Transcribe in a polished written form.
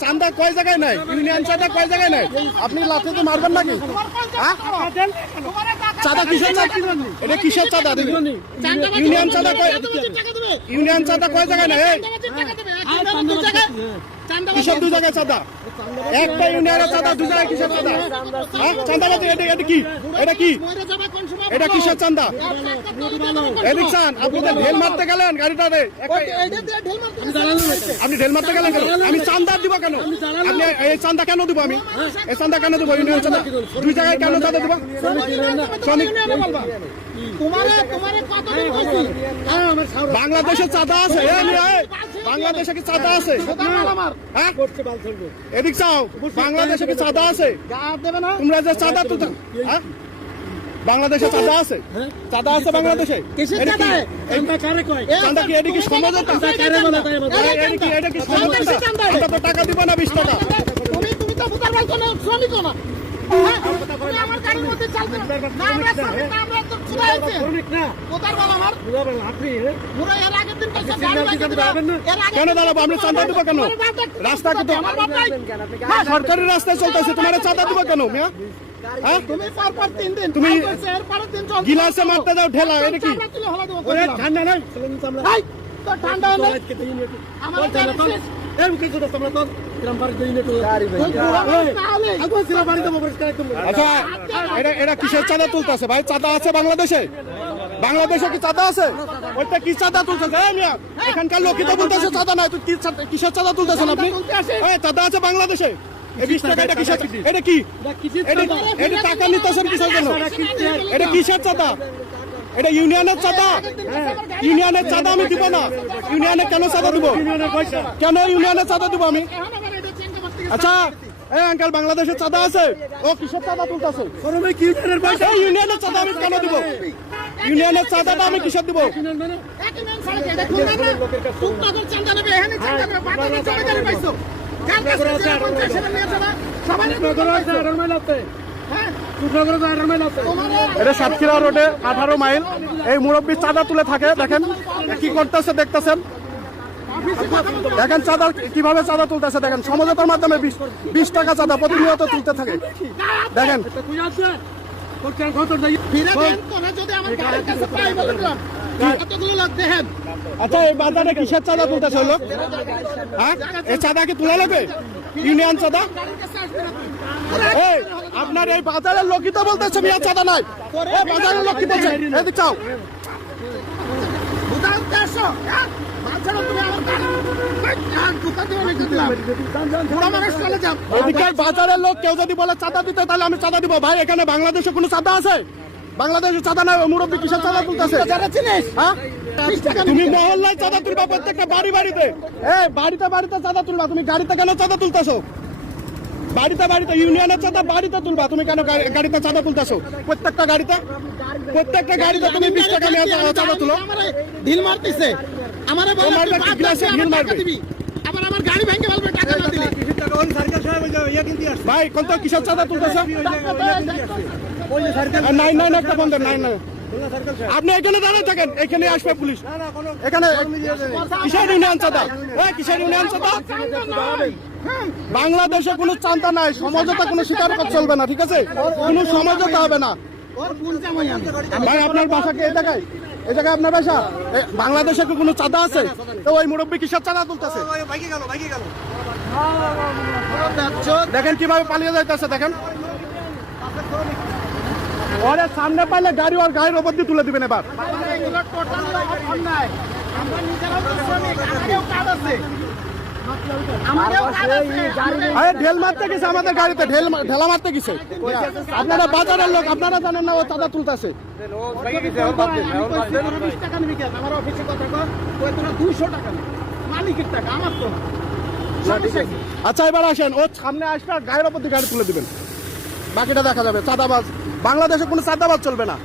চাঁদা কয় জায়গায় নাই, ইউনিয়ন চাঁদা কয় জায়গায় নাই? আপনি লাঠিতে মারবেন নাকি? চাঁদা কিসের চাঁদা? এটা কিসের চাঁদা? ইউনিয়ন চাঁদা কয়, ইউনিয়ন চাঁদা কয় জায়গায় নাই? কিসের দুই জায়গায় চাঁদা? একটা ইউনিয়নের চাঁদা দুই জায়গায় কিসের চাঁদা? চাঁদাবাজি এটা কি? এটা কি? এটা কিসের চাঁদা? এদিক চান আপনি তো ঢেল মারতে গেলেন গাড়িটারে, আপনি ঢেল মারতে গেলেন কেন? আমি চাঁদা দিব কেন? আপনি এই চাঁদা কেন দিব? আমি এই চাঁদা কেন দিব? ইউনিয়ন চাঁদা দুই জায়গায় কেন চাঁদা দিব? বাংলাদেশে চাঁদা আছে? বাংলাদেশে কি চাঁদা আছে? হ্যাঁ এদিক চাও, বাংলাদেশে কি চাঁদা আছে? তোমরা যে চাঁদা তুলতে, বাংলাদেশে চাঁদা আছে? চাঁদা আছে বাংলাদেশে? চাঁদা কি? এটা কি সমঝোতা? এটা কি সমঝোতা? আমরা তো টাকা দিব না 20 টাকা। কেন দাঁড়াবো? আপনি চাঁদা দিব কেন? রাস্তা সরকারি রাস্তায় চলতেছে, তোমার চাঁদা দিব কেন? তুমি গিলাসে মারতে দাও ঠেলা, এটা কি? ঠান্ডা নাই, ঠান্ডা আচ্ছা এটা কিসের চাঁদা তুলতেছে ভাই? চাঁদা আছে বাংলাদেশে? বাংলাদেশে কি চাঁদা আছে? ওইটা কি চাঁদা তুলতেছে? এখানকার লোকই তো বলতেছে চাঁদা নাই, তুই কিসের চাঁদা তুলতেছেন আপনি? চাঁদা আছে বাংলাদেশে? 20 টাকা এটা কিসের? এটা কি? এটা টাকা নিতেছেন কিসের জন্য? এটা কিসের চাঁদা? এটা ইউনিয়নের চাঁদা? ইউনিয়নের চাঁদা আমি দিব না। ইউনিয়নে কেন চাঁদা দিব? কেন ইউনিয়নের চাঁদা দিব আমি? আচ্ছা এই আঙ্কেল বাংলাদেশের চাঁদা আছে? ও কিসের চাঁদা তুলতেছে? ইউনিয়নের চাঁদা আমি কেন দিব? ইউনিয়নের চাঁদাটা আমি কিসের দিব? এটা সাতক্ষীরা রোডে 18 মাইল। এই মুরব্বী চাঁদা তুলে থাকে, দেখেন কি করতেছে দেখতেছেন, দেখেন চাঁদা কিভাবে চাঁদা তুলতেছে, দেখেন সমঝোতার মাধ্যমে 20 টাকা চাঁদা প্রতিনিয়ত তুলতে থাকে, দেখেন। আচ্ছা এই বাজারে কিসের চাঁদা তুলতেছে লোক? হ্যাঁ এই চাঁদা কি তুলে নেবে? ইউনিয়ন চাঁদা? এই আপনার এই বাজারের লোকই তো বলতেছে মিয়া চাঁদা নাই। বাজারের লোক কি বলছে? এদিক চাও, বাজারের লোক কেউ যদি বলে চাঁদা দিতে তাহলে আমি চাঁদা দিব। ভাই এখানে বাংলাদেশে কোনো চাঁদা আছে? বাংলাদেশে চাঁদা নাই। মুরব্বী কিসের চাঁদা তুলতেছে? তুমি মহল্লায় চাঁদা তুলবা, প্রত্যেকটা বাড়িতে বাড়িতে চাঁদা তুলবা। তুমি গাড়িতে কেন চাঁদা তুলতেছো? বাড়িতে ইউনিয়নের চাঁদা বাড়িতে তুলবা, তুমি কেন গাড়িতে চাঁদা তুলতেছো? প্রত্যেকটা গাড়িতে তুমি 20 টাকা নিয়ে চাঁদা তুলো। ঢিল মারতেছে আমারে বলে ঢিল মারবে, আবার আমার গাড়ি ভেঙে ফেলবে টাকা না দিলে। ভাই কোন কিসের চাঁদা তুলতেছে? নাই একটা বন্ধ নাই। আপনি এখানে দাঁড়িয়ে থাকেন, এখানে আসবে পুলিশ। এখানে কিসের ইউনিয়ন চাঁদা? কিসের ইউনিয়ন চাঁদা? বাংলাদেশে কোনো চাঁদা নাই, সমঝোতা কোনো স্বীকার চলবে না, ঠিক আছে? কোনো সমঝোতা হবে না। ভাই আপনার বাসা কি এই জায়গায়? এই জায়গায় আপনার বাসা? বাংলাদেশে কি কোনো চাঁদা আছে? তো ওই মুরব্বী কিসের চাঁদা তুলতেছে? দেখেন কিভাবে পালিয়ে যাইতেছে, দেখেন। ওরে সামনে পাইলে গাড়ি ওর গাড়ির ওপর দিয়ে তুলে দিবেন এবার। ঢেল মারতে গেছে আমাদের গাড়িতে, ঢেলা মারতে গেছে। আপনারা বাজারের লোক, আপনারা জানেন না ও চাঁদা তুলতেছে। আচ্ছা এবার আসেন, ও সামনে আসবে আর গায়ের ওপর দিয়ে গাড়ি তুলে দিবেন, বাকিটা দেখা যাবে। চাঁদাবাজ বাংলাদেশে কোনো চাঁদাবাজ চলবে না।